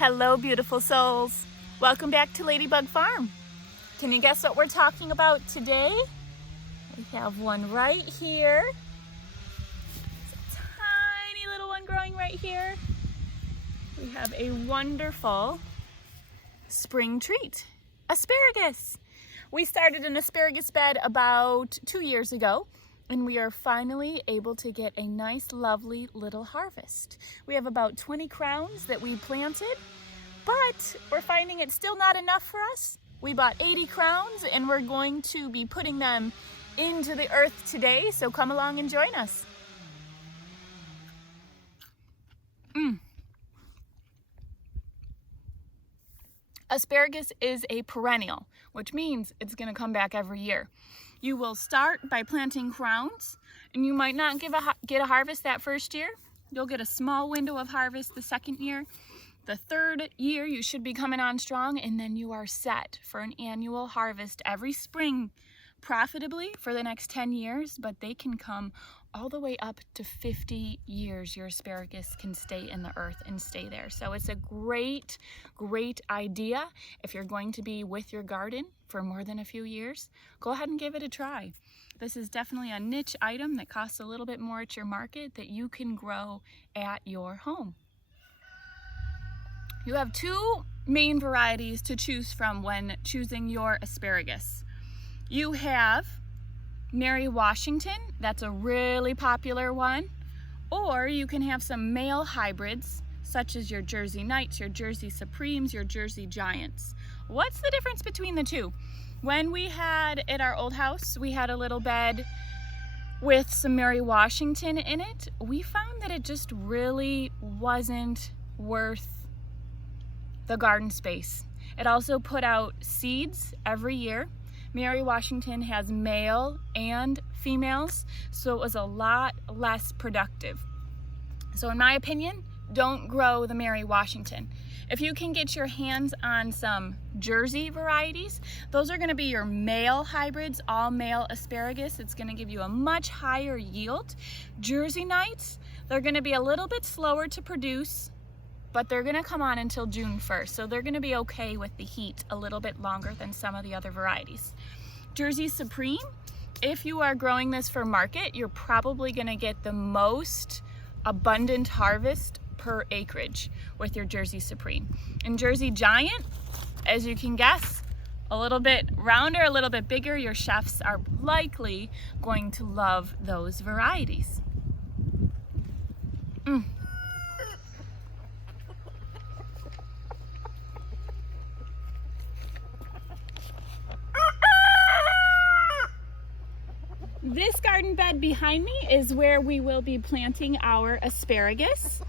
Hello, beautiful souls. Welcome back to Ladybug Farm. Can you guess what we're talking about today? We have one right here. It's a tiny little one growing right here. We have a wonderful spring treat, asparagus. We started an asparagus bed about 2 years ago, and we are finally able to get a nice, lovely little harvest. We have about 20 crowns that we planted, but we're finding it's still not enough for us. We bought 80 crowns, and we're going to be putting them into the earth today, so come along and join us. Asparagus is a perennial, which means it's going to come back every year. You will start by planting crowns, and you might not get a harvest that first year. You'll get a small window of harvest the second year. The third year, you should be coming on strong, and then you are set for an annual harvest every spring profitably for the next 10 years, but they can come all the way up to 50 years. Your asparagus can stay in the earth and stay there. So it's a great idea. If you're going to be with your garden for more than a few years, go ahead and give it a try. This is definitely a niche item that costs a little bit more at your market that you can grow at your home. You have two main varieties to choose from when choosing your asparagus. You have Mary Washington, that's a really popular one, or you can have some male hybrids such as your Jersey Knights, your Jersey Supremes, your Jersey Giants. What's the difference between the two? When we had at our old house, we had a little bed with some Mary Washington in it. We found that it just really wasn't worth the garden space. It also put out seeds every year. Mary Washington has male and females, so it was a lot less productive. So in my opinion, don't grow the Mary Washington. If you can get your hands on some Jersey varieties, those are going to be your male hybrids, all male asparagus. It's going to give you a much higher yield. Jersey Knights, they're going to be a little bit slower to produce, but they're gonna come on until June 1st, so they're gonna be okay with the heat a little bit longer than some of the other varieties. Jersey Supreme, if you are growing this for market, you're probably gonna get the most abundant harvest per acreage with your Jersey Supreme. And Jersey Giant, as you can guess, a little bit rounder, a little bit bigger. Your chefs are likely going to love those varieties. This garden bed behind me is where we will be planting our asparagus.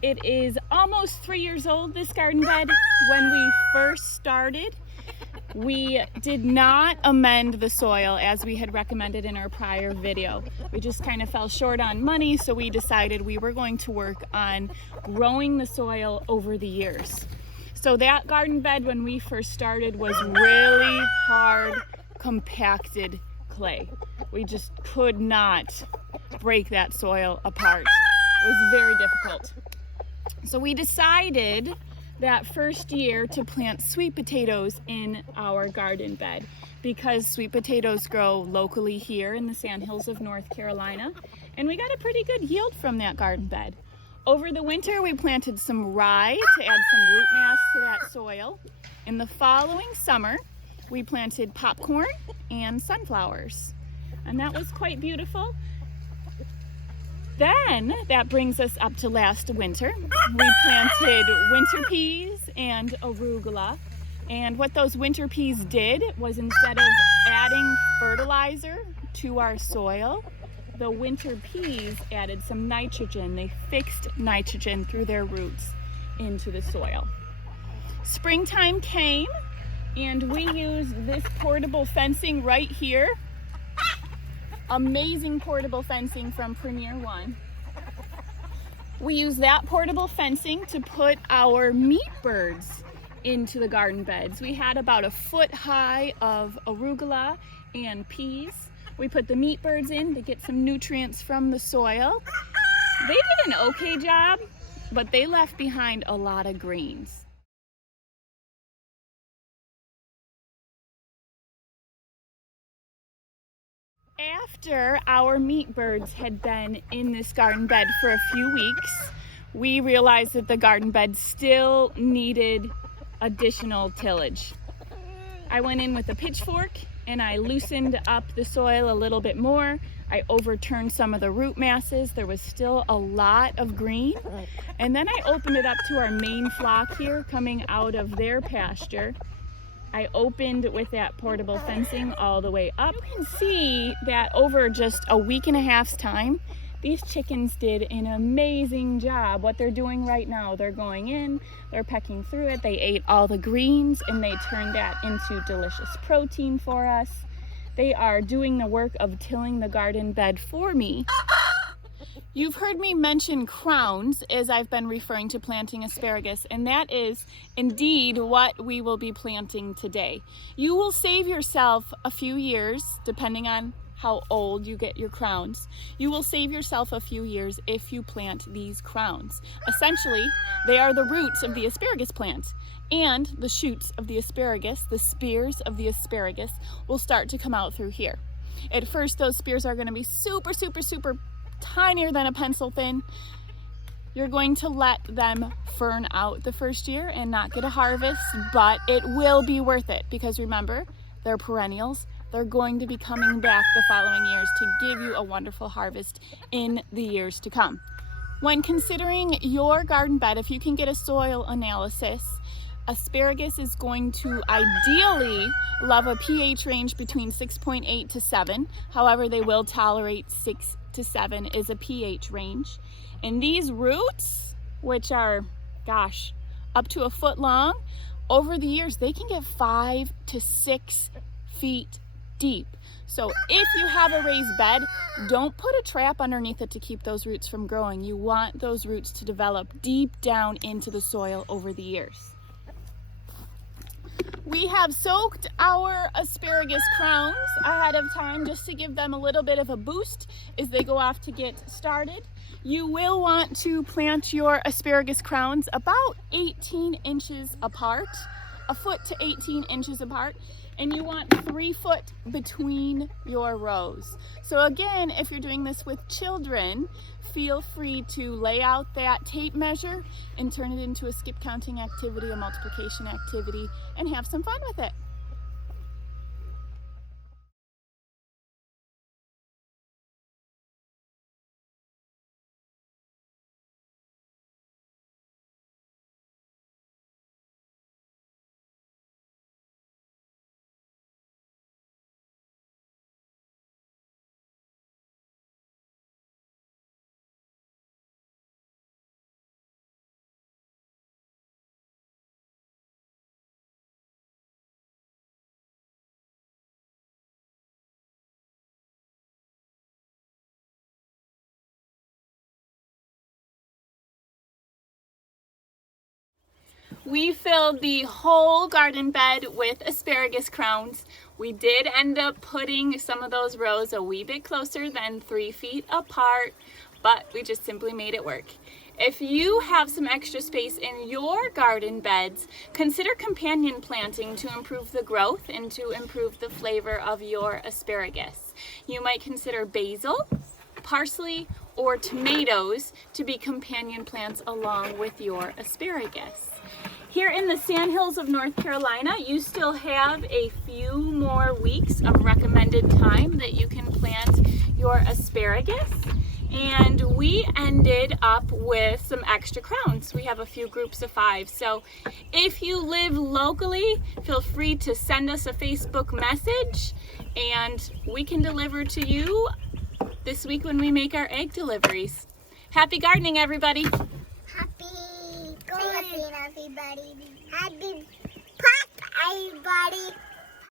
It is almost 3 years old, this garden bed. When we first started, we did not amend the soil as we had recommended in our prior video. We just kind of fell short on money, so we decided we were going to work on growing the soil over the years. So that garden bed when we first started was really hard, compacted clay. We just could not break that soil apart. It was very difficult. So we decided that first year to plant sweet potatoes in our garden bed because sweet potatoes grow locally here in the Sandhills of North Carolina, and we got a pretty good yield from that garden bed. Over the winter, we planted some rye to add some root mass to that soil. In the following summer, we planted popcorn and sunflowers, and that was quite beautiful. Then that brings us up to last winter. We planted winter peas and arugula, and what those winter peas did was instead of adding fertilizer to our soil, the winter peas added some nitrogen. They fixed nitrogen through their roots into the soil. Springtime came, and we used this portable fencing right here. Amazing portable fencing from Premier One. We used that portable fencing to put our meat birds into the garden beds. We had about a foot high of arugula and peas. We put the meat birds in to get some nutrients from the soil. They did an okay job, but they left behind a lot of greens. After our meat birds had been in this garden bed for a few weeks, we realized that the garden bed still needed additional tillage. I went in with a pitchfork and I loosened up the soil a little bit more. I overturned some of the root masses. There was still a lot of green. And then I opened it up to our main flock here coming out of their pasture. I opened with that portable fencing all the way up. You can see that over just a week and a half's time, these chickens did an amazing job. What they're doing right now, they're going in, they're pecking through it. They ate all the greens and they turned that into delicious protein for us. They are doing the work of tilling the garden bed for me. You've heard me mention crowns as I've been referring to planting asparagus, and that is indeed what we will be planting today. You will save yourself a few years, depending on how old you get your crowns. You will save yourself a few years if you plant these crowns. Essentially, they are the roots of the asparagus plant, and the shoots of the asparagus, the spears of the asparagus, will start to come out through here. At first, those spears are going to be super tinier than a pencil thin. You're going to let them fern out the first year and not get a harvest, but it will be worth it because remember, they're perennials. They're going to be coming back the following years to give you a wonderful harvest in the years to come. When considering your garden bed, if you can get a soil analysis, asparagus is going to ideally love a pH range between 6.8 to 7. However, they will tolerate 6 to 7 is a pH range. And these roots, which are, gosh, up to a foot long, over the years, they can get 5 to 6 feet deep. So if you have a raised bed, don't put a trap underneath it to keep those roots from growing. You want those roots to develop deep down into the soil over the years. We have soaked our asparagus crowns ahead of time just to give them a little bit of a boost as they go off to get started. You will want to plant your asparagus crowns about 18 inches apart, a foot to 18 inches apart, and you want 3 foot between your rows. So again, if you're doing this with children, feel free to lay out that tape measure and turn it into a skip counting activity, a multiplication activity, and have some fun with it. We filled the whole garden bed with asparagus crowns. We did end up putting some of those rows a wee bit closer than 3 feet apart, but we just simply made it work. If you have some extra space in your garden beds, consider companion planting to improve the growth and to improve the flavor of your asparagus. You might consider basil, parsley, or tomatoes to be companion plants along with your asparagus. Here in the Sandhills of North Carolina, you still have a few more weeks of recommended time that you can plant your asparagus. And we ended up with some extra crowns. We have a few groups of 5. So if you live locally, feel free to send us a Facebook message and we can deliver to you this week when we make our egg deliveries. Happy gardening, everybody. Happy gardening, everybody. Happy pop, everybody.